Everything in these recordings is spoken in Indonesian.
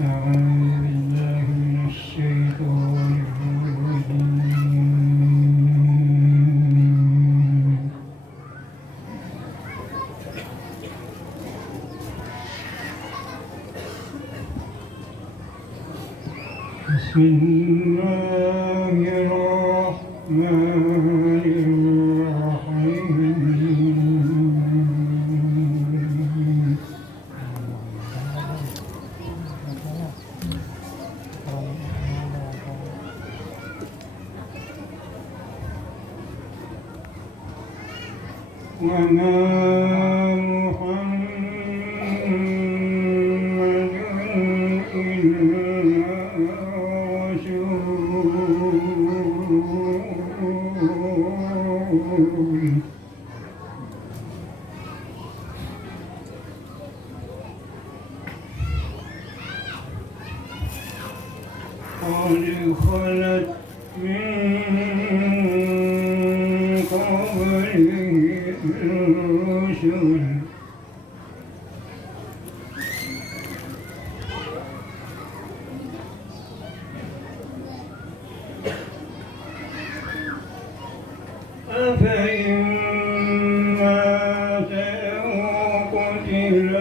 أعوذ بالله من الشيطان الرجيم بسم الله الرحمن الرحيم وما محمد إلا رسول قد خلت من قبله الرسل أفإن مات أو قتل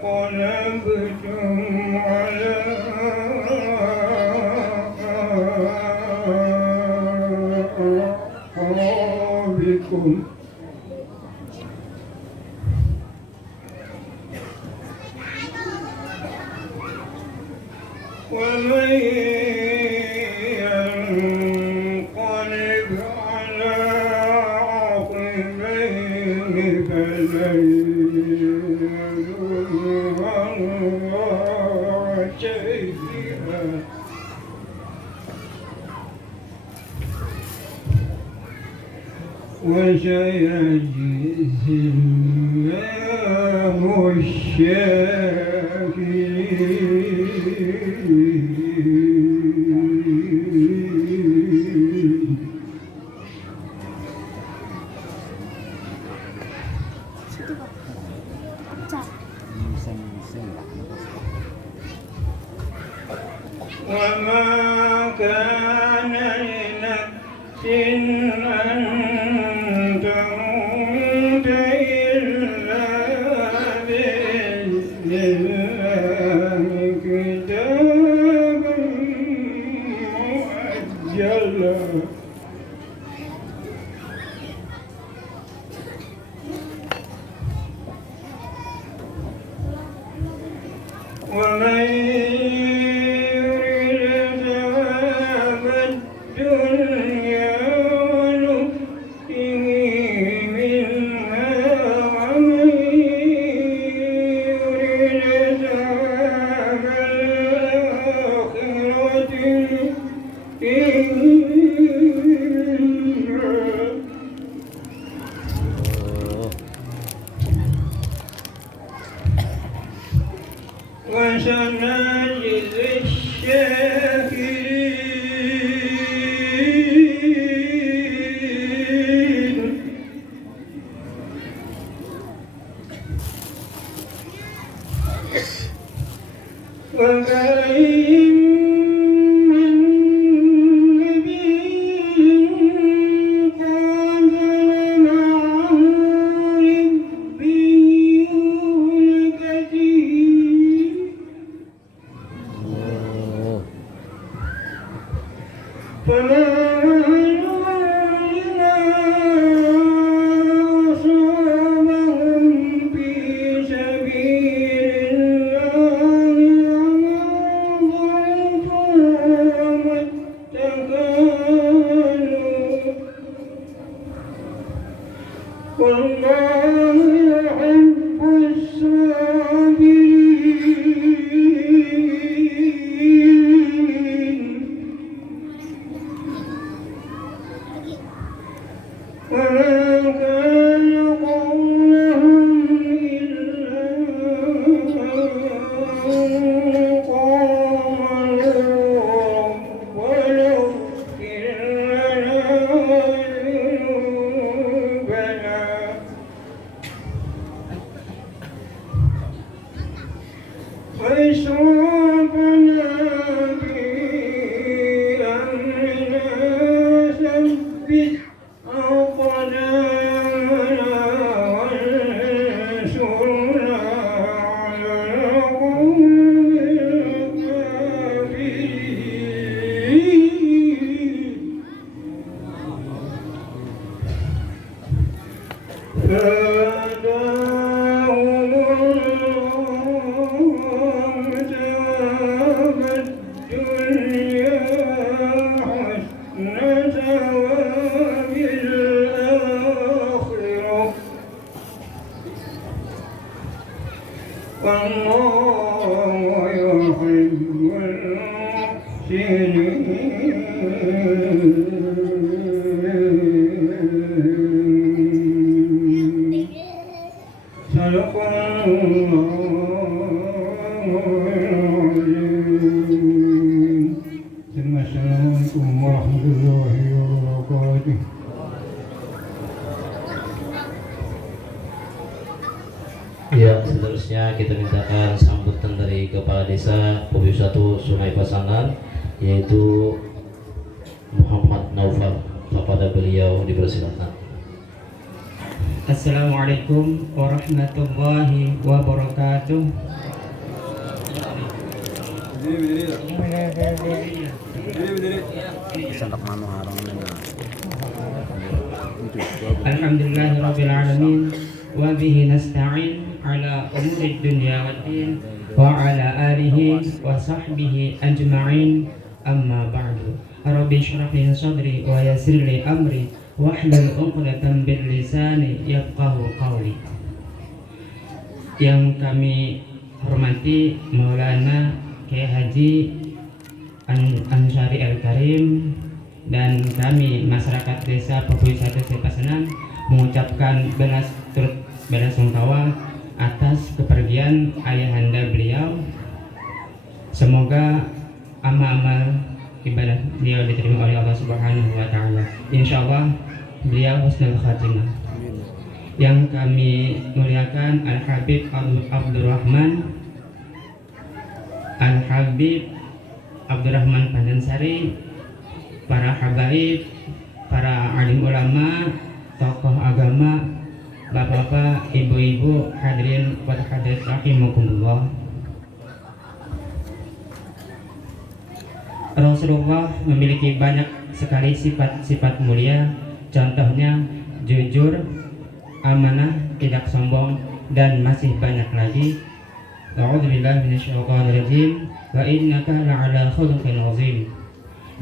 انقلبتم على أعقابكم ومن ينقلب على عقبيه فلن يضر الله شيئا وسيجزي الله الشاكرين وما كان لنفس أن تموت إلا بإذن الله كتابا مؤجلا ومن يرد ثواب الدنيا ونؤته منها ومن يرد ثواب الآخرة وسنجزي الشاكرين وكأين من نبي قاتل معه ربيون كثير فما أصابهم في سبيل الله وما ضعفوا وما استكانوا والله يحب الصابرين وما كان قولهم إلا أن قالوا ربنا اغفر لنا ذنوبنا وإسرافنا فآتاهم الله ثواب الدنيا حسن ثواب الآخرة والله يحب المحسنين صدق الله العظيم ثم السلام عليكم ورحمة الله وبركاته. Ya, seterusnya kita mintakan sambutan dari Kepala Desa Pobi 1 Sungai Pasangan, yaitu Muhammad Naufal. Kepada beliau dipersilakan. Assalamualaikum warahmatullahi wabarakatuh. Alhamdulillahirabbil alamin wa bihi nasta'in ala umuri dunya waddin wa ala alihi wa sahbihi ajma'in, amma ba'du. Rabbi shrah li sadri wa yassir li amri wahlul 'uqdatam min lisani yafqahu qawli. Yang kami hormati Maulana Kiai Haji Ansari Al-Karim dan kami masyarakat Desa Pobi 1 Pasangan mengucapkan belasungkawa atas kepergian ayahanda beliau. Semoga amal-amal ibadah beliau diterima oleh Allah Subhanahu wa taala. Insyaallah beliau husnul khatimah. Yang kami muliakan Al-Habib Abdurrahman Pandansari, para habaib, para alim ulama, tokoh agama, bapak-bapak, ibu-ibu, hadirin wa hadirat rahimakumullah. Rasulullah memiliki banyak sekali sifat-sifat mulia, contohnya jujur, amanah, tidak sombong, dan masih banyak lagi. A'udzubillahi minasyaitonirrajim wa innaka la'ala khuluqin 'azim.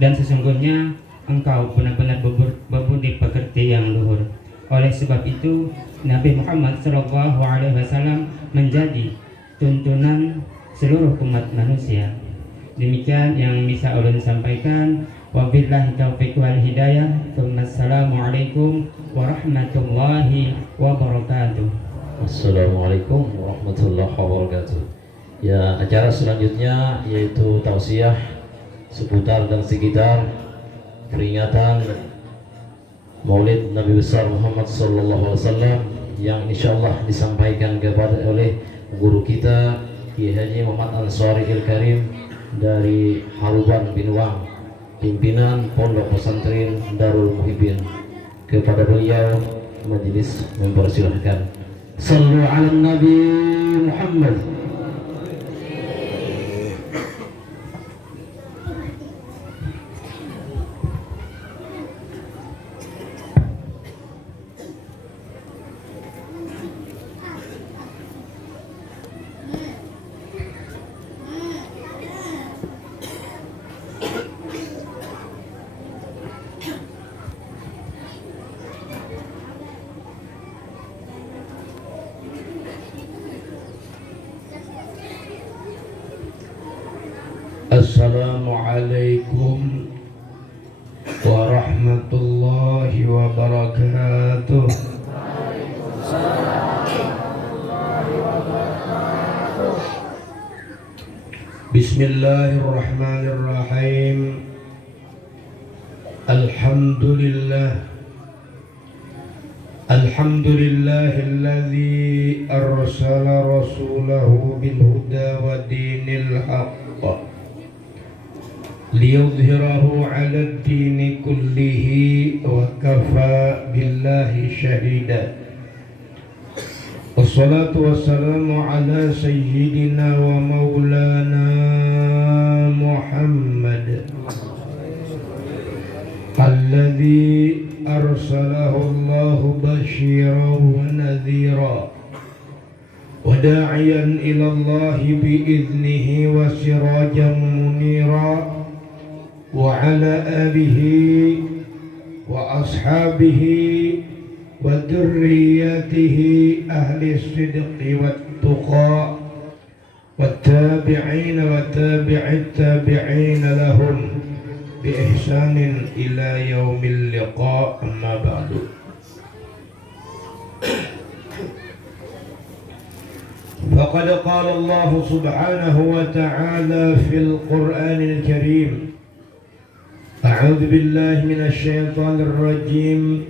Dan sesungguhnya engkau benar-benar berbudi pekerti yang luhur. Oleh sebab itu Nabi Muhammad SAW menjadi tuntunan seluruh umat manusia. Demikian yang bisa ulun sampaikan. Wabillahi taufiq wal hidayah. Assalamualaikum warahmatullahi wabarakatuh. Assalamualaikum warahmatullahi wabarakatuh. Ya, acara selanjutnya yaitu tausiah seputar dan sekitar peringatan Maulid Nabi besar Muhammad sallallahu alaihi wasallam yang insyaallah disampaikan oleh guru kita Kiai Haji Muhammad Ansari Al-Karim dari Haruban Binuang, pimpinan Pondok Pesantren Darul Muhibin. Kepada beliau majelis mempersilahkan. Sallu ala Nabi Muhammad. Assalamualaikum warahmatullahi wabarakatuh. Bismillahirrahmanirrahim. Alhamdulillahilladzi arsala rasulahu bil huda wa dinil haqq liyudhhirahu 'alad dini kullihi wa kafa billahi shahida. Wassalatu wassalamu ala sayyidina wa maulana Muhammad alladhi arsalahu Allahu بشيرا ونذيرا وداعيا إلى الله بإذنه وسراجا منيرا وعلى آله وأصحابه وذريته أهل الصدق والتقى والتابعين وتابع التابعين لهم بإحسان إلى يوم اللقاء أما بعد فقد قال الله سبحانه وتعالى في القرآن الكريم أعوذ بالله من الشيطان الرجيم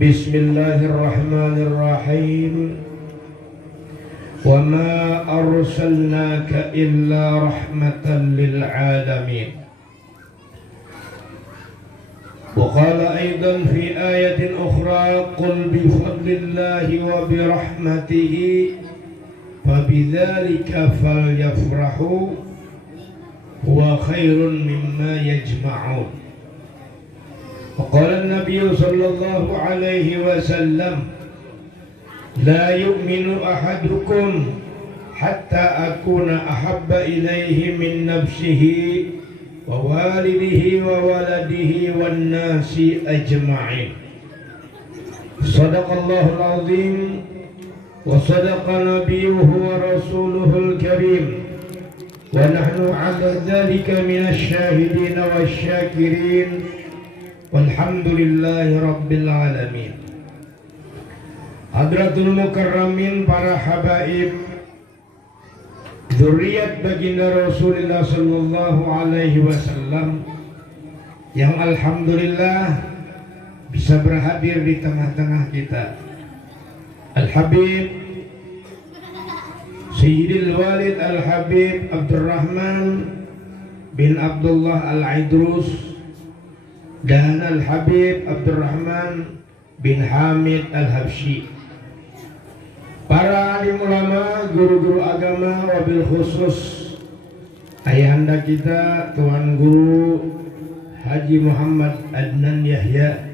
بسم الله الرحمن الرحيم وما أرسلناك إلا رحمة للعالمين وقال أيضا في آية أخرى قل بفضل الله وبرحمته فبذلك فليفرحوا هو خير مما يجمعون وقال النبي صلى الله عليه وسلم لا يؤمن أحدكم حتى أكون أحب إليه من نفسه ووالده وولده والناس أجمعين صدق الله العظيم وصدق نبيه ورسوله الكريم ونحن على ذلك من الشاهدين والشاكرين والحمد لله رب العالمين. Hadratul Mukarramin, para habaib, zuriat baginda Rasulullah sallallahu alaihi wasallam yang alhamdulillah bisa berhadir di tengah-tengah kita. Al-Habib Sayyidil Walid Al-Habib Abdurrahman bin Abdullah Al-Idrus dan Al-Habib Abdurrahman bin Hamid Al-Habsyi, para alim ulama, guru-guru agama, wabil khusus ayahanda kita Tuan Guru Haji Muhammad Adnan Yahya.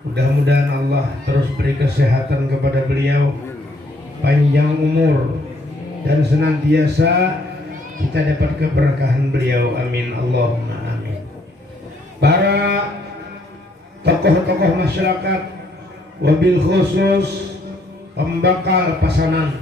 Mudah-mudahan Allah terus beri kesehatan kepada beliau, panjang umur, dan senantiasa kita dapat keberkahan beliau. Amin Allahumma amin. Para tokoh-tokoh masyarakat, wabil khusus pembakal pasanan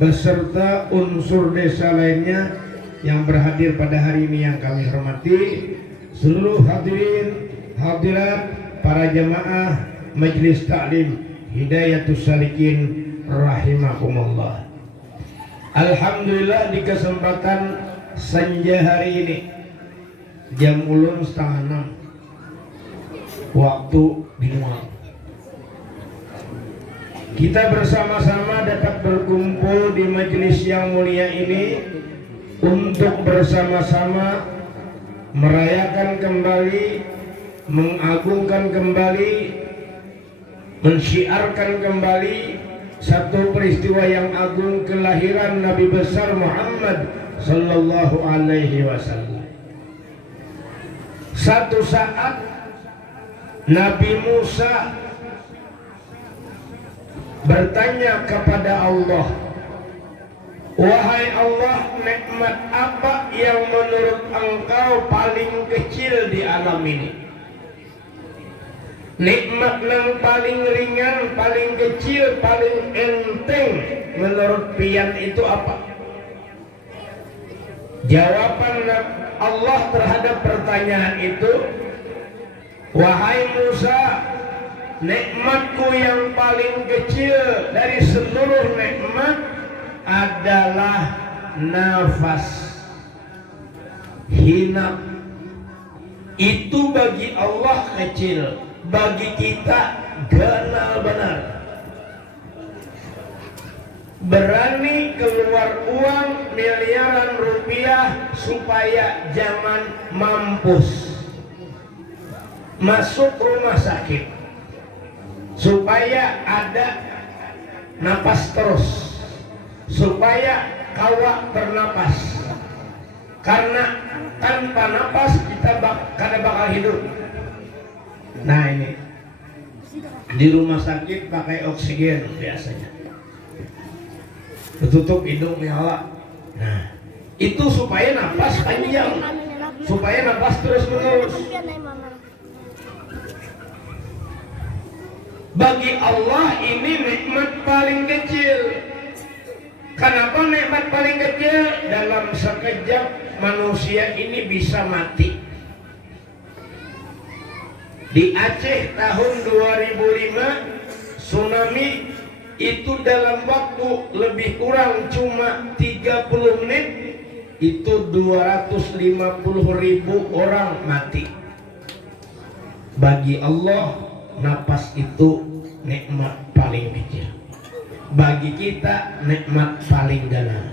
beserta unsur desa lainnya yang berhadir pada hari ini yang kami hormati, seluruh hadirin hadirat, para jamaah Majelis Ta'lim Hidayatus Salikin rahimakumullah. Alhamdulillah di kesempatan senja hari ini jam ulun 5:30 waktu di Nuang, kita bersama-sama dapat berkumpul di majelis yang mulia ini untuk bersama-sama merayakan kembali, mengagungkan kembali, mensyiarkan kembali satu peristiwa yang agung, kelahiran Nabi besar Muhammad sallallahu alaihi wasallam. Satu saat Nabi Musa bertanya kepada Allah, wahai Allah, nikmat apa yang menurut engkau paling kecil di alam ini? Nikmat yang paling ringan, paling kecil, paling enteng menurut pian itu apa? Jawaban Allah terhadap pertanyaan itu, wahai Musa, nikmatku yang paling kecil dari seluruh nikmat adalah nafas. Hina itu bagi Allah kecil, bagi kita ganal benar. Berani keluar uang miliaran rupiah supaya jangan mampus, masuk rumah sakit, supaya ada napas terus, supaya kawak bernapas. Karena tanpa napas kita kada bakal hidup. Nah ini di rumah sakit pakai oksigen biasanya, tutup hidung nyala. Nah, itu supaya napas panjang, supaya napas terus menerus. Bagi Allah ini nikmat paling kecil. Kenapa nikmat paling kecil? Dalam sekejap manusia ini bisa mati. Di Aceh tahun 2005 tsunami itu dalam waktu lebih kurang cuma 30 menit itu 250.000 orang mati. Bagi Allah napas itu nikmat paling kecil. Bagi kita nikmat paling dalam.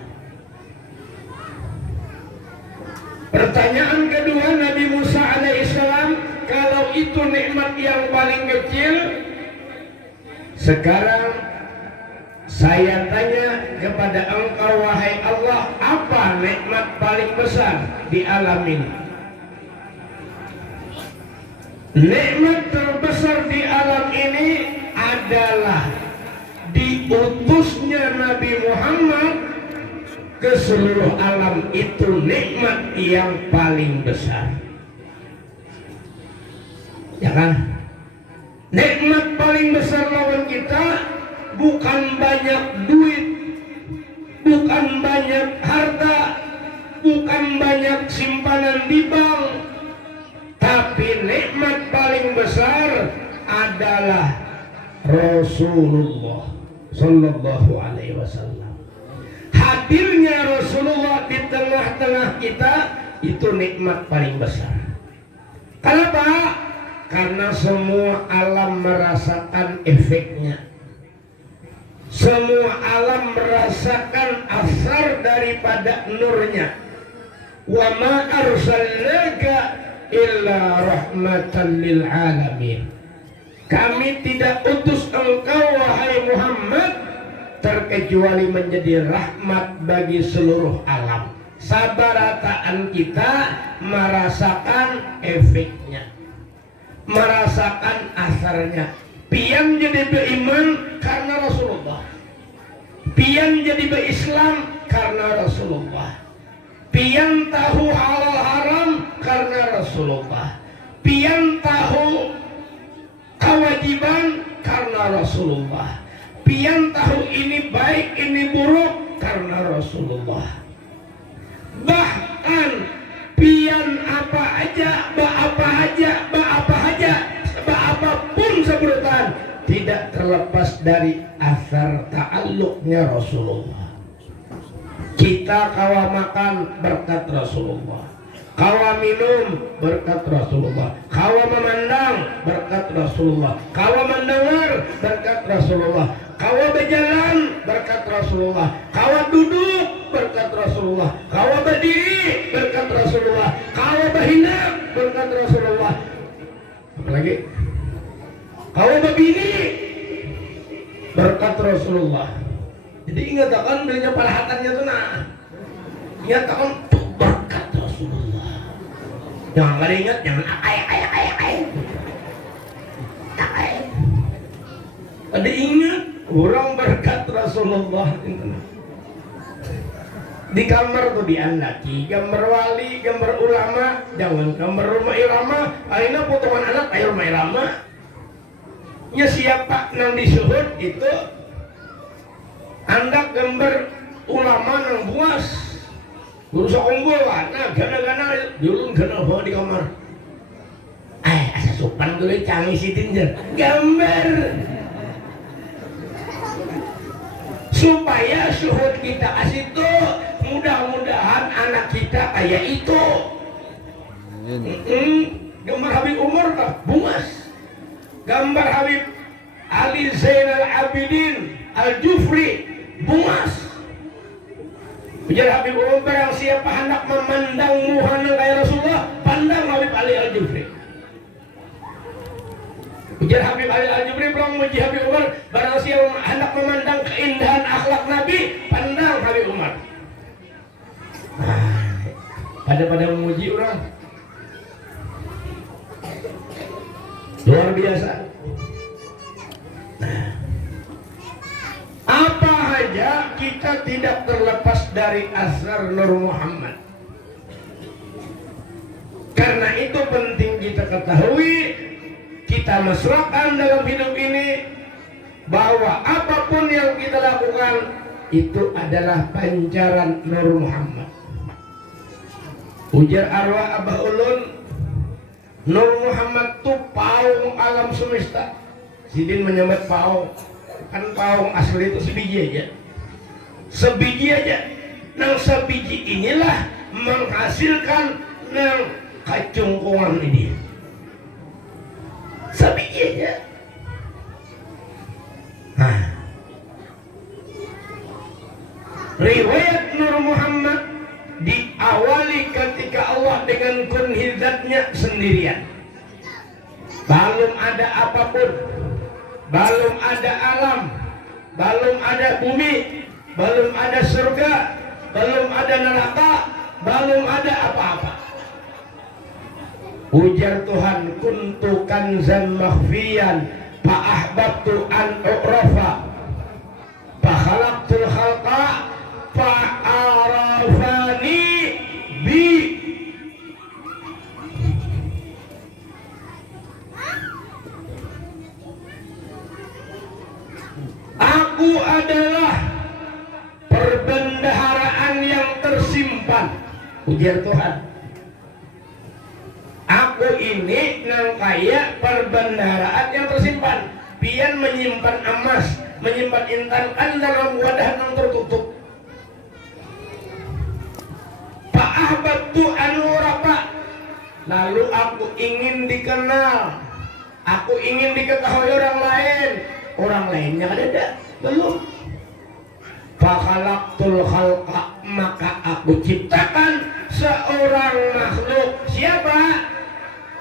Pertanyaan kedua Nabi Musa alaihissalam, kalau itu nikmat yang paling kecil, sekarang saya tanya kepada engkau wahai Allah, apa nikmat paling besar di alam ini? Nikmat terbesar di alam ini adalah diutusnya Nabi Muhammad ke seluruh alam. Itu nikmat yang paling besar, ya kan? Nikmat paling besar lawan kita bukan banyak duit, bukan banyak harta, bukan banyak simpanan di bank, tapi nikmat paling besar adalah Rasulullah Sallallahu Alaihi Wasallam. Hadirnya Rasulullah di tengah-tengah kita itu nikmat paling besar. Kenapa? Karena semua alam merasakan efeknya. Semua alam merasakan asar daripada nurnya. Wa ma arsalnaka illa rahmatan lil alamin. Kami tidak utus engkau wahai Muhammad terkecuali menjadi rahmat bagi seluruh alam. Sabarataan kita merasakan efeknya, merasakan asarnya. Pian jadi beriman karena Rasulullah, pian jadi berislam karena Rasulullah, pian tahu halal haram karena Rasulullah, pian tahu kewajiban karena Rasulullah, pian tahu ini baik ini buruk karena Rasulullah. Bahkan pian apa aja, apapun sebutan tidak terlepas dari asar ta'alluqnya Rasulullah. Kita kawa makan berkat Rasulullah, kawa minum berkat Rasulullah, kawa memandang berkat Rasulullah, kawa mendengar berkat Rasulullah, kawa berjalan berkat Rasulullah, kawa duduk berkat Rasulullah, kawa berdiri berkat Rasulullah, kawa berhinap berkat Rasulullah. Apalagi kawa berbini berkat Rasulullah. Jadi ingat akan belinya palahatannya tuh nah, ingat akan berkat Rasulullah. Jangan nggak ingat, jangan akai. Ada ingat orang berkat Rasulullah. Di kamar tuh diandaki gambar wali, gambar ulama, jangan gambar rumah irama. Aina potongan anak ayo rumah irama. Ya siapa nang disuhud itu anda gambar ulama nang buas berusaha unggul nah gana-gana dulu gana bawa di kamar asa sopan dulu canggih sitin gambar supaya suhud kita asitu mudah-mudahan anak kita kayak itu. Gambar Habib Umar kah buas, gambar Habib Ali Zainal Abidin Al-Jufri bungas. Ujar Habib Umar, barang siapa hendak memandang Muhammad kayak Rasulullah, pandang Habib Ali Al-Jufri. Ujar Habib Ali Al-Jufri belum memuji Habib Umar, barang siapa hendak memandang keindahan akhlak Nabi, pandang Habib Umar. Pada memuji orang luar biasa. saja kita tidak terlepas dari asar Nur Muhammad. Karena itu penting kita ketahui, kita mesrakan dalam hidup ini bahwa apapun yang kita lakukan itu adalah pancaran Nur Muhammad. Ujar arwah Abah Ulun, Nur Muhammad itu paung alam semesta. Sidin menyebut paung, kan paung asli itu sebiji aja, sebiji aja. Nang sebiji inilah menghasilkan nang kacungkungan ini, sebiji aja. Riwayat Nur Muhammad diawali ketika Allah dengan kunhizatnya sendirian. Belum ada apapun, belum ada alam, belum ada bumi, belum ada surga, belum ada neraka, belum ada apa-apa. Ujar Tuhan, kuntu kanzan makhfiyan fa ahbabtu an u'rafa fa khalaqtul khalqa fa arafani bi. Aku adalah perbendaharaan yang tersimpan, ujar Tuhan. Aku ini nang kaya perbendaharaan yang tersimpan. Pian menyimpan emas, menyimpan intan kan dalam wadah yang tertutup. Fa'ahbabtu an urafa, lalu aku ingin dikenal, aku ingin diketahui orang lain. Orang lainnya ada belum. Fakhalaqtul khalqa, maka aku ciptakan seorang makhluk. Siapa?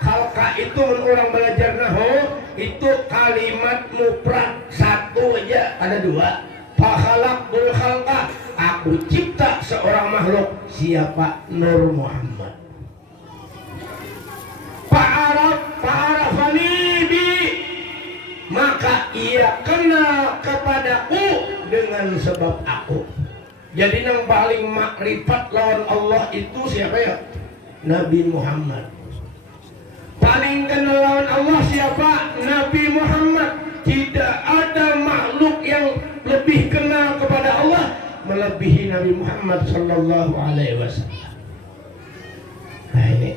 Khalqa itu orang belajar nahu itu kalimat mufrad, satu aja, ada dua. Fakhalaqtul khalqa, aku cipta seorang makhluk. Siapa? Nur Muhammad. Fa'arafani bi, maka ia kenal kepadaku dengan sebab aku. Jadi yang paling makrifat lawan Allah itu siapa ya? Nabi Muhammad. Paling kenal lawan Allah siapa? Nabi Muhammad. Tidak ada makhluk yang lebih kenal kepada Allah melebihi Nabi Muhammad sallallahu alaihi wasallam. Nah ini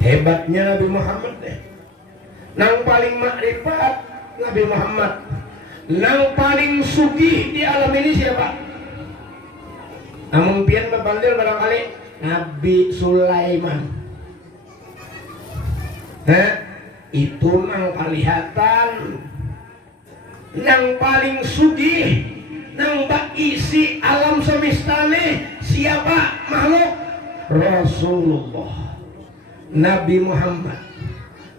hebatnya Nabi Muhammad deh. Nang paling makrifat Nabi Muhammad. Nang paling sugih di alam ini siapa? Namun pian berbandil barangkali Nabi Sulaiman. Itu nang kelihatan nang paling sugih, nang bak isi alam semesta nih siapa makhluk? Rasulullah, Nabi Muhammad.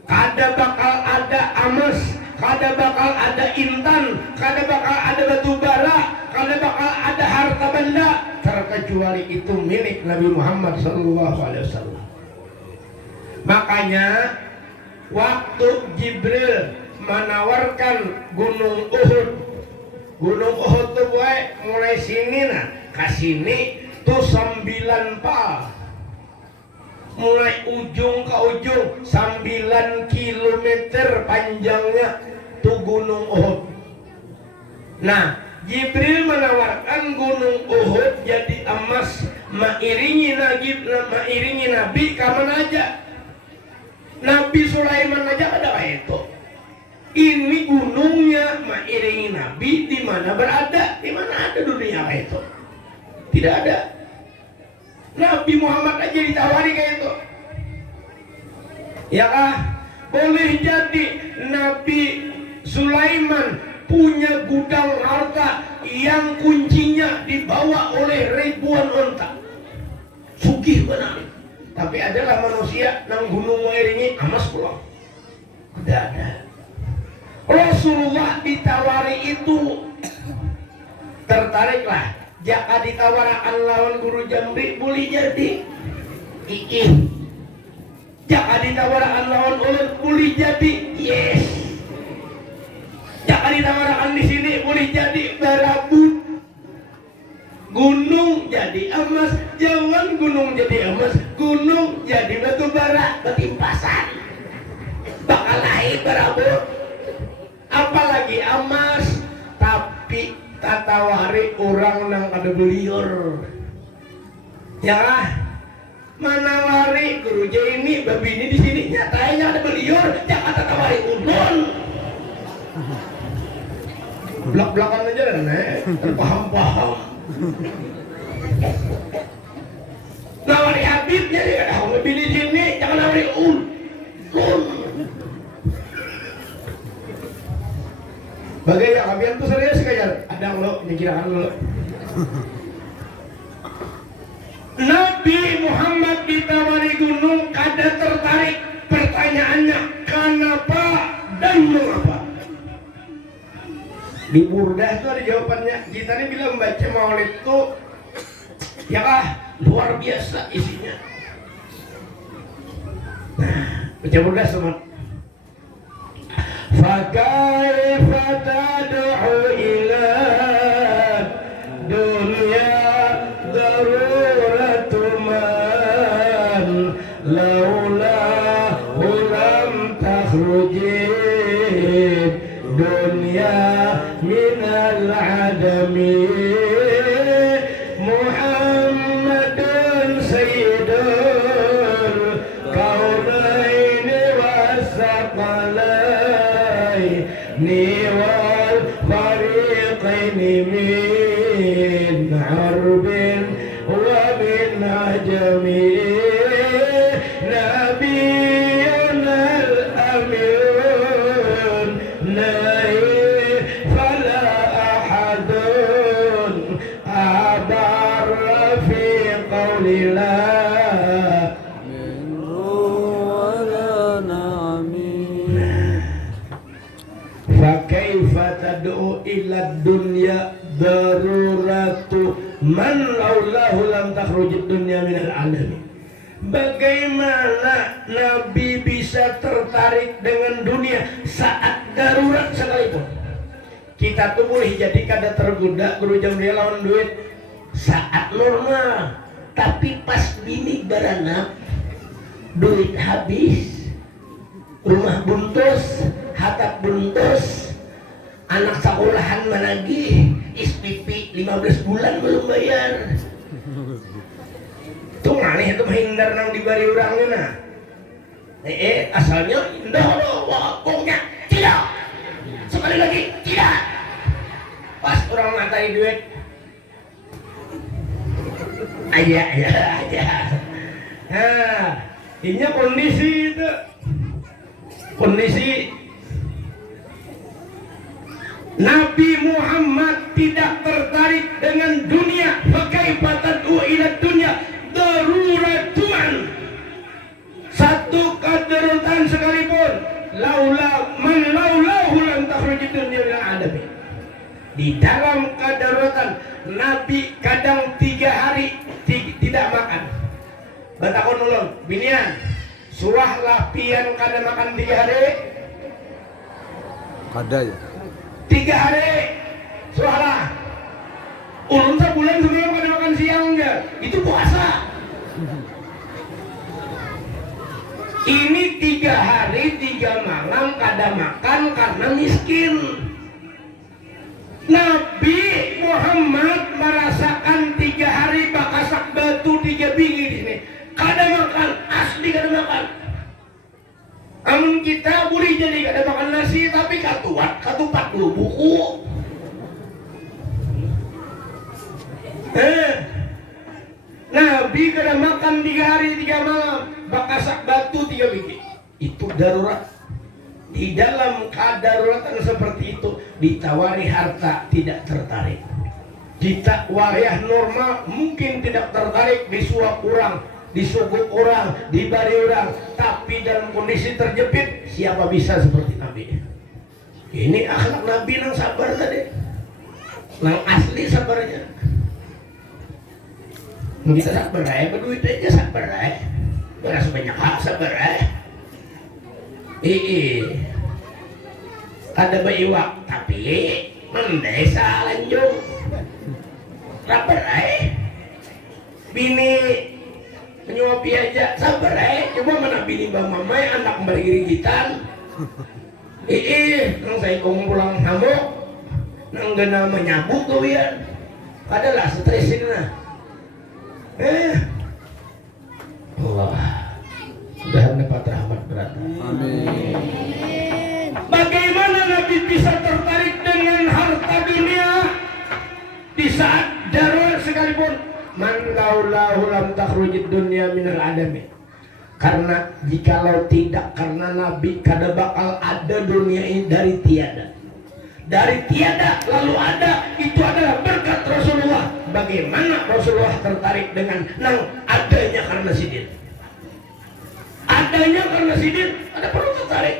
Kada bakal ada emas, kada bakal ada intan, kada bakal ada batu bara, kada bakal ada harta benda terkecuali itu milik Nabi Muhammad sallallahu alaihi wasallam. Makanya waktu Jibril menawarkan Gunung Uhud tuh boy, mulai sini nah ke sini tuh 9 pal, mulai ujung ke ujung 9 kilometer panjangnya tuh Gunung Uhud. Nah Jibril menawarkan Gunung Uhud jadi emas, mairingi Nabi kaman aja. Nabi Sulaiman aja ada kayak itu. Ini gunungnya mairingi Nabi di mana berada? Di mana ada dunia kayak itu? Tidak ada. Nabi Muhammad aja ditawari kayak itu. Ya kah? Boleh jadi Nabi Sulaiman punya gudang harta yang kuncinya dibawa oleh ribuan unta. Sugih benar. Tapi adalah manusia nang gunung mengiringi amas pulang. Tidak ada. Rasulullah ditawari itu tertariklah. Jika ditawarakan lawan guru Jambi boleh jadi. Jika ditawarakan lawan ulun boleh jadi. Yes. Jika ditawarakan di sini boleh jadi barabut. Gunung jadi emas, jangan gunung jadi emas, gunung jadi batu bara, betimpasan. Bakal lahir barabut. Apalagi emas, tapi tatawari orang nang kada beliur. Ya, mana wari guru ini babi ini di sini nyatanya ada beliur, jangan tatawari ulun. Belak-belakan aja kan, paham-paham. Nawari Habibnya dia ada babi di sini, jangan nawari ulun. Bagaimana kalian tuh serius kajar? Ada lo, dikirakan lo. Nabi Muhammad ditawari gunung kada tertarik. Pertanyaannya kenapa dan mengapa? Di Burdah itu ada jawabannya. Kita ini bilang baca maulid itu ya kah luar biasa isinya. Nah, baca Burdah semua. فكيف تدعو إلى دنيا ضرورة من لولاه لم تخرج الدنيا من العدم محمد سيد الكونين والثقلين والفريقين من عرب ومن عجم نبينا الأمين فلا أحد أبر في قول الله Fakaifa tad'u ila dunya daruratu man laulahu lam takhrujud dunya minal alami. Bagaimana Nabi bisa tertarik dengan dunia saat darurat sekalipun? Kita tuh boleh jadi kada tergoda guru jam dia lawan duit saat normal, tapi pas bini beranak duit habis, rumah buntus, hatap buntus, anak sekolahan menagih, SPP 15 bulan belum bayar. Tuh aneh itu menghindar nang dibari orangnya nah. Asalnya indah loh, wakongnya tidak. Sekali lagi tidak. Pas orang ngatai duit, aja. Nah, ini kondisi itu. Kondisi Nabi Muhammad tidak tertarik dengan dunia. Fakaifa tad'u ila dunya daruratuan. Satu kadaruratan sekalipun laulahu lam takhruj dunya min adami. Di dalam kadaruratan Nabi kadang 3 hari tidak makan. Batakon ulun binian surah lapian kada makan 3 hari. Kada ya. 3 hari surah ulun sebulan sebelum kada makan siang enggak. Itu puasa. Ini 3 hari 3 malam kada makan karena miskin. Nabi Muhammad merasakan 3 hari bakasak batu 3 biji di sini. Kada makan, asli kada makan. Amun kita boleh jadi kada makan nasi tapi katupat dulu buku. Nabi kada makan 3 hari 3 malam, bakasak batu 3 biji. Itu darurat. Di dalam kadaruratan seperti itu ditawari harta tidak tertarik. Kita wayah normal mungkin tidak tertarik, disuap orang, disogok orang, dibari orang, tapi dalam kondisi terjepit siapa bisa seperti Nabi? Ini akhlak Nabi yang sabar tadi, yang asli sabarnya. Kita sabar aja, berduit aja sabar aja, beras banyak hak sabar aja. Ada baiwak, tapi mendesa lanjung sabar bini menyuapi aja sabar coba mana bini mbak mamai anak kembali gigitan nang saya pulang hamuk nang gana menyabuk tuh ya adalah stresin lah Allah mudah dapat rahmat berat. Amin. Bagaimana Nabi bisa tertarik dengan harta dunia di saat darurat sekalipun? Man laulahu lam takhrujid dunya minal adami. Karena jikalau tidak karena Nabi kada bakal ada dunia ini dari tiada. Dari tiada lalu ada, itu adalah berkat Rasulullah. Bagaimana Rasulullah tertarik dengan nang adanya karena sidin? Adanya karena sidin, ada perlu tertarik.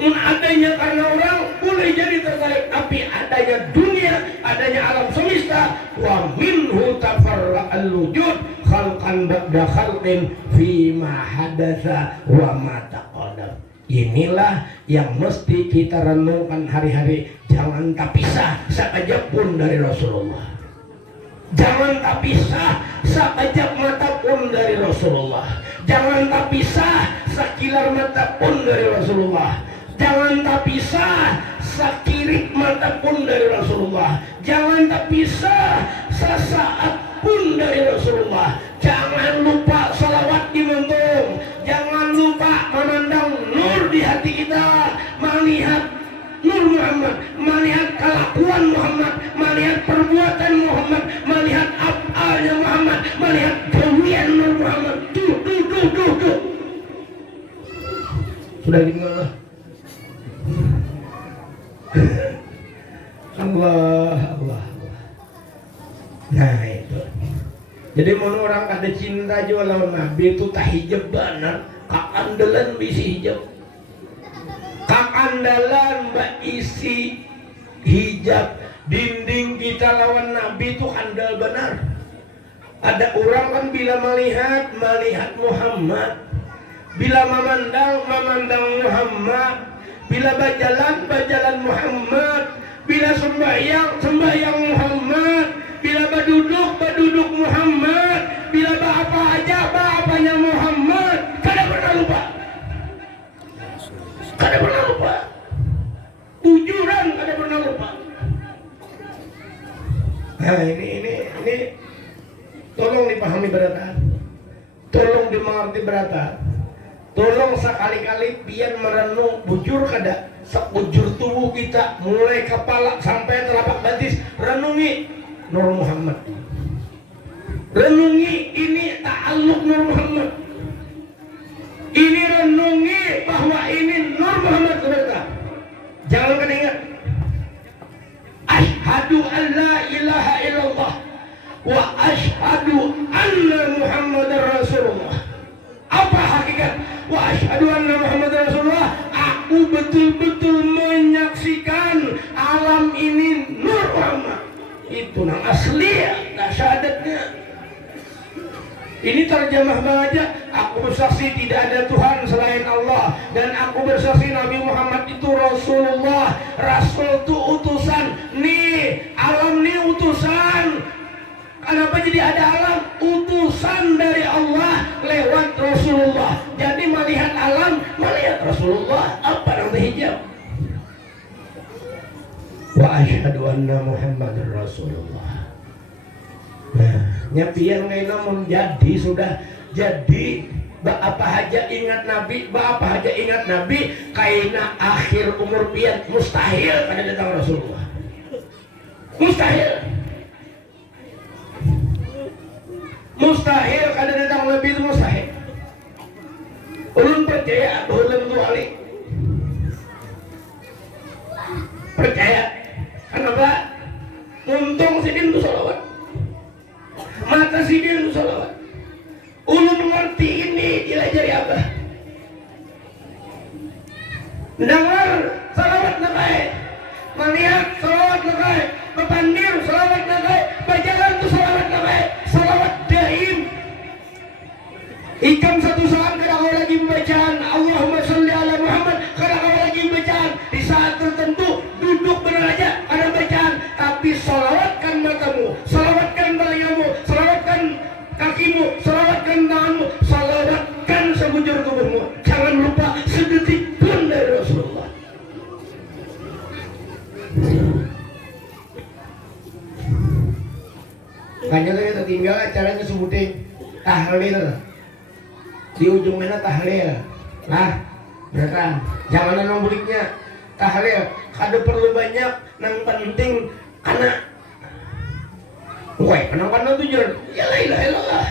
Adanya karena orang boleh jadi tertarik, tapi adanya dunia, adanya alam semesta, wa minhu tafarra'al wujud khalqan ba'da khalqin fima hadatsa wa ma taqaddam. Inilah yang mesti kita renungkan hari-hari. Jangan tak pisah sekejap pun dari Rasulullah. Jangan tak pisah sekejap mata pun dari Rasulullah. Jangan tak pisah sekilar mata pun dari Rasulullah. Jangan tak pisah sekirik mata pun dari Rasulullah. Jangan tak pisah sesaat pun dari Rasulullah. Jangan lupa salawat di muntung. Jangan lupa memandang nur di hati kita, melihat nur Muhammad, melihat kelakuan Muhammad, melihat perbuatan Muhammad, melihat afalnya Muhammad, melihat gawian nur Muhammad. Tuh. Sudah gimana? Allah. Nah itu. Jadi mau orang kada cinta juga lawan Nabi itu tak hijab benar. Kakandalan bisi hijab. Kakandalan mbak isi hijab. Dinding kita lawan Nabi itu handal benar. Ada orang kan bila melihat Muhammad, bila memandang Muhammad, bila berjalan Muhammad, bila sembahyang Muhammad, bila berduduk Muhammad, bila apa aja apanya Muhammad, kada pernah lupa. Tujuran kada pernah lupa. Nah ini tolong dipahami berata, tolong dimengerti berata, tolong sekali-kali pian merenung bujur kada sekujur tubuh kita mulai kepala sampai telapak betis, renungi Nur Muhammad, renungi ini ta'alluq Nur Muhammad, ini renungi bahwa ini Nur Muhammad berata. Jangan kan ingat asyhadu an la ilaha illallah wa asyhadu anna Muhammadar Rasulullah. Apa hakikat wa asyhadu anna Muhammadar Rasulullah? Aku betul-betul menyaksikan alam ini Nur Muhammad. Itu nang asli ya, nah syahadatnya. Ini terjemah aja. Aku bersaksi tidak ada Tuhan selain Allah, dan aku bersaksi Nabi Muhammad itu Rasulullah. Rasul itu utusan. Nih alam nih utusan. Kenapa jadi ada alam? Utusan dari Allah lewat Rasulullah. Jadi melihat alam, melihat Rasulullah. Apa nanti hijab? Wa asyhadu anna Muhammadar Rasulullah. Nah, nyapian ngaina menjadi sudah jadi apa aja ingat Nabi, apa aja ingat Nabi, kaina akhir umur pian mustahil kada datang Rasulullah. Mustahil kada datang Nabi itu mustahil. Ulun percaya ulun tuali. Percaya. Kenapa? Untung sidin itu salawat. Mata sidin itu salawat. Ulun mengerti ini dilajari apa? Dengar salawat nakai, melihat salawat nakai, berpandir salawat nakai, berjalan itu salawat nakai, salawat daim. Ikam satu saat kada kau lagi membacaan Allahumma sholli ala Muhammad, kada kau lagi membacaan di saat tertentu duduk benar Kayaknya kita tinggal acaranya sebutin tahlil. Di ujung mana tahlil. Nah, beneran. Jangan nang buliknya tahlil. Kada perlu banyak, nang penting anak. Woi, anak-anak tuh jalan. Ya la ilaha illallah.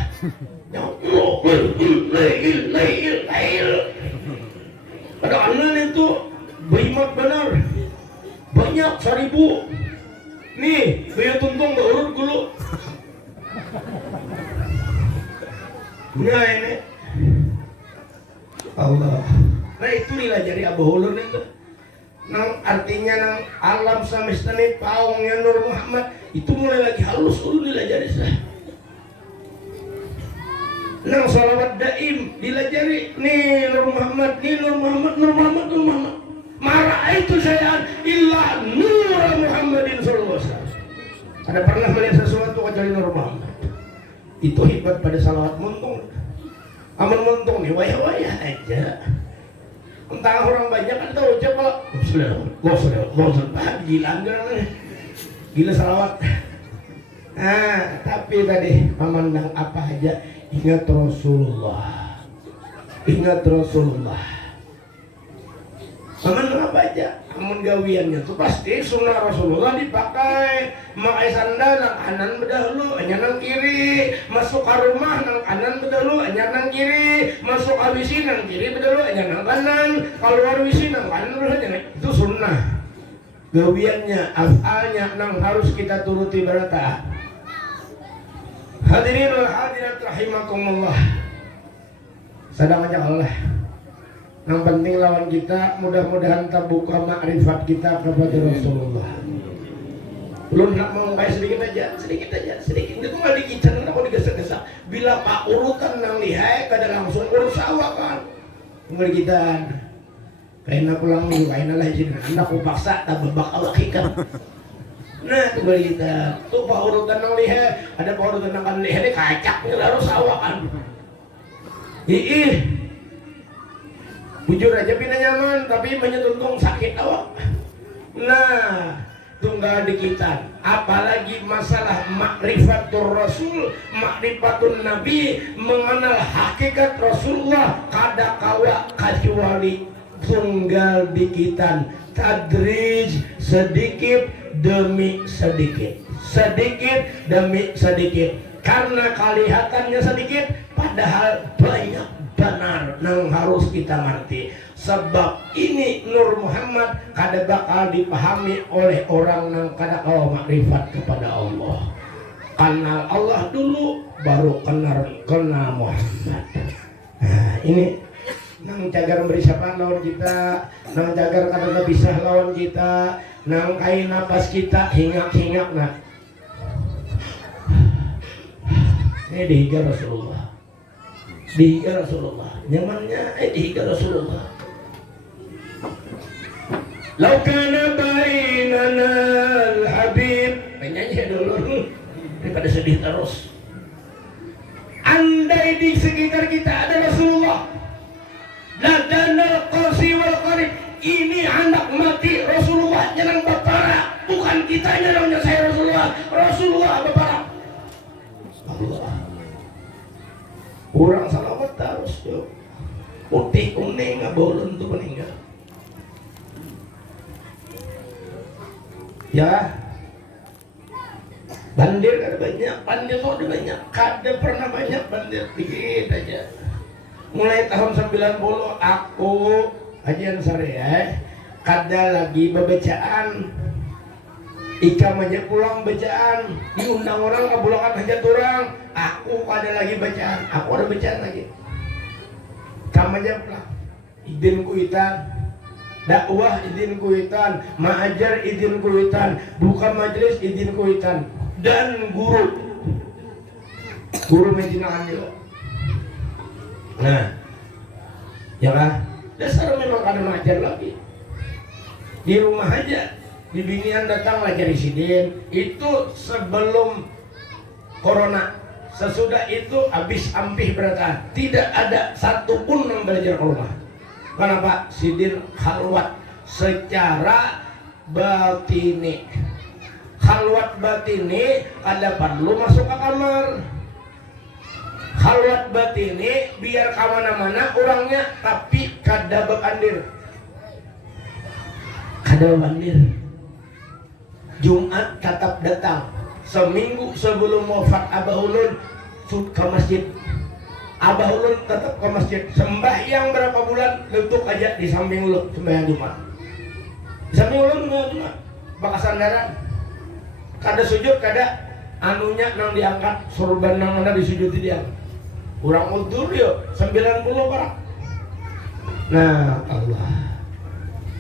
Ya Allah, lail. Ada anak itu berimat benar. Banyak 1000. Nih, biaya tuntung urut dulu. Nah ini Allah. Nah itu dilajari Abu Hulun itu. Nang artinya nang alam semesta ini paungnya Nur Muhammad itu mulai lagi halus dulu dilajari sah. Nang salawat daim dilajari nih Nur Muhammad, nih Nur Muhammad, Nur Muhammad, Nur Muhammad. Marah itu saya illa Nur Muhammadin sallallahu alaihi wasallam. Ada pernah melihat sesuatu kecuali Nur Muhammad? Itu hebat pada salawat muntung. Aman muntung nih wayah-wayah aja. Entah orang banyak kan tahu ucap kalau gila salawat. Nah, tapi tadi memandang apa aja ingat Rasulullah. Ingat Rasulullah. Memandang apa aja. Amun gawiannya tuh pasti sunnah Rasulullah dipakai. Makai sandal nang kanan bedahulu, hanya nang kiri. Masuk ke rumah nang kanan bedahulu, hanya nang kiri. Masuk ke wisi nang kiri bedahulu, hanya nang kanan. Keluar wisi nang kanan bedahulu, itu sunnah. Gawiannya, afalnya nang harus kita turuti berata. Hadirin wal hadirat rahimakumullah. Sadang aja Allah. Yang penting lawan kita mudah-mudahan terbuka makrifat kita kepada Rasulullah. Lu nak mau kayak sedikit aja, itu nggak dikican, nggak mau digesek-gesek. Bila pak urutan nang lihai, kada langsung urus sawah kan, nggak kita. Kayak pulang minggu, kayak lah sini, anak aku paksa, tak berbak awak ikan. Nah, itu kita, tuh pak urutan nang lihai, ada pak urutan nang lihai, kacak, nggak harus sawah kan. Bujur aja pindah nyaman, tapi menyentuh sakit awak. Nah, tunggal dikitan. Apalagi masalah makrifatul Rasul, makrifatul Nabi, mengenal hakikat Rasulullah, kada kawa kecuali tunggal dikitan. Tadrij sedikit demi sedikit, sedikit demi sedikit. Karena kelihatannya sedikit, padahal banyak. Benar yang harus kita ngerti. Sebab ini Nur Muhammad kada bakal dipahami oleh orang yang kada kawa makrifat kepada Allah. Kenal Allah dulu baru kenal Muhammad. Nah, ini nang cagar beri siapa lawan kita, nang cagar kada bisa lawan kita, nang kain napas kita hingap-hingap nah. Ini dihiga Rasulullah. Dihiga Rasulullah, nyamannya dihiga Rasulullah. Lau kana bainana al-habib, penyanyi dulu daripada sedih terus. Andai di sekitar kita ada Rasulullah, ladanal qasi wal qarib. Ini anak mati Rasulullah jangan bapara, bukan kitanya namanya saya Rasulullah. Rasulullah bapara. Allah. Kurang salawat terus yo. Putih kuning ngabolon tuh meninggal. Ya. Bandir kada banyak, bandir tuh ada banyak. Kada pernah banyak bandir, dikit aja. Mulai tahun 90 aku Hajian Syariah kada lagi bebacaan. Ika aja pulang bacaan, diundang orang kebulangan hajat orang. Aku ada lagi bacaan, aku ada bacaan lagi. Kamu aja pulang, izin kuitan, dakwah izin kuitan, mengajar izin kuitan, buka majelis izin kuitan, dan guru menjinaan juga. Nah, ya kan? Dasar memang kada mengajar lagi. Di rumah aja. Di binian datang lagi residen itu sebelum corona, sesudah itu habis ampih berata tidak ada satupun yang belajar ke rumah. Kenapa? Sidin khalwat secara batini. Khalwat batini ada perlu masuk ke kamar. Khalwat batini biar kemana-mana orangnya tapi kada bekandir. Kada bekandir. Jumat tetap datang. Seminggu sebelum wafat Abah Ulun ke masjid. Abah Ulun tetap ke masjid. Sembahyang berapa bulan letuk aja di samping ulun sembahyang Jumat. Di samping ulun sembahyang Jumat. Bakasan darah. Kada sujud kada anunya nang diangkat sorban nang mana disujudi dia. Urang udur yo 90 orang. Nah, Allah.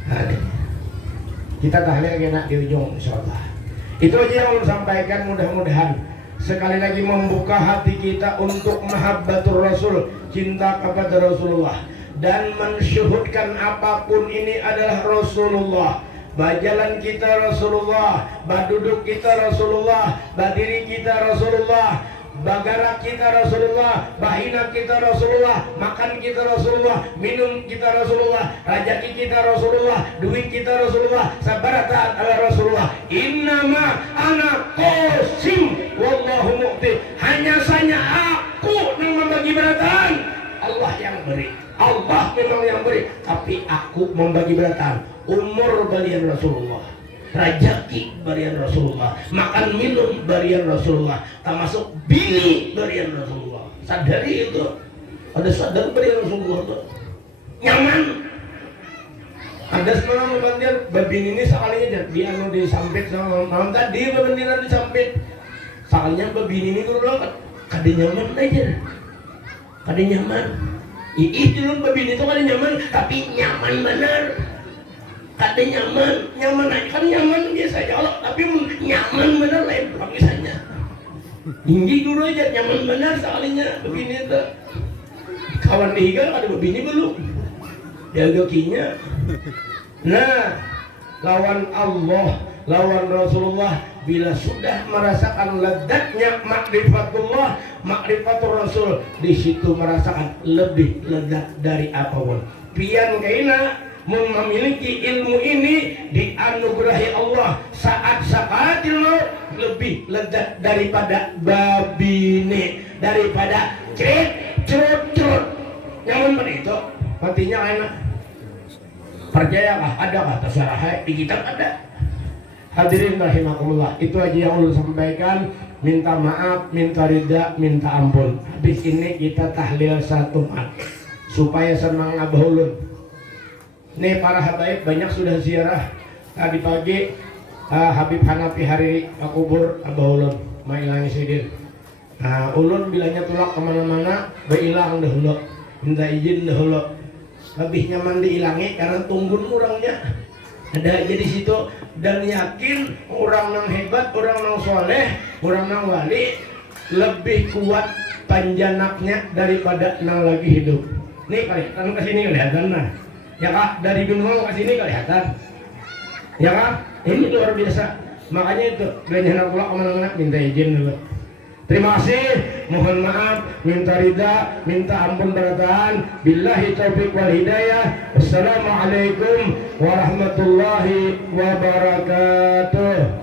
Ada. Kita tahlil kena di ujung insyaallah. Itu aja yang ulun sampaikan, mudah-mudahan sekali lagi membuka hati kita untuk mahabbatur Rasul, cinta kepada Rasulullah, dan mensyuhudkan apapun ini adalah Rasulullah. Bajalan kita Rasulullah, baduduk kita Rasulullah, badiri kita Rasulullah, bagarak kita Rasulullah, bahina kita Rasulullah, makan kita Rasulullah, minum kita Rasulullah, rajaki kita Rasulullah, duit kita Rasulullah, sabaratan ala Rasulullah. Innama ana qasim wallahu mu'ti. Hanya saja aku yang membagi beratan, Allah yang beri. Allah memang yang beri, tapi aku membagi beratan. Umur barian Rasulullah, rajaki barian Rasulullah, makan minum barian Rasulullah, termasuk bini barian Rasulullah. Sadari itu, ada sadar barian Rasulullah itu nyaman. Ada seorang membantir babin ini sekalinya dia anu disampit sama malam tadi babiniran disampit. Soalnya babin ini dulu kan kada nyaman aja, kada nyaman. Ih dulu babin itu kada nyaman, tapi nyaman benar. Kada nyaman aja kan nyaman biasa aja Allah, tapi nyaman benar lain biasanya. Tinggi dulu aja nyaman benar sekalinya begini tuh. Kawan dihigal ada begini belum? Diagakinya. Nah, lawan Allah, lawan Rasulullah, bila sudah merasakan lezatnya makrifatullah, makrifatur Rasul, di situ merasakan lebih lezat dari apapun. Pian kaina memiliki ilmu ini dianugerahi Allah saat ilmu lebih lezat daripada babine, daripada cerut nyaman begitu artinya enak. Percayakah? Adakah? Terserah di kitab ada. Hadirin rahimakumullah, itu aja yang ulun sampaikan. Minta maaf, minta ridha, minta ampun. Habis ini kita tahlil satu mat supaya senang Abah Ulun. Nih para habaib banyak sudah ziarah. Tadi pagi Habib Hanafi hari kubur Abah Ulun mailangi sidin. Ulun bilanya tulak kemana-mana beilang dahulu, minta izin dahulu. Lebih nyaman diilangi karena tunggun orangnya ada aja di situ, dan yakin orang yang hebat, orang yang soleh, orang yang wali lebih kuat panjanaknya daripada yang lagi hidup. Nih kali kan kesini kelihatan nah. Ya kak, dari gunung ke sini kelihatan. Ya kak, ini luar biasa. Makanya itu, belanja pula kemana-mana minta izin dulu. Terima kasih, mohon maaf, minta ridha, minta ampun beratan. Billahi taufiq wal hidayah. Wassalamualaikum warahmatullahi wabarakatuh.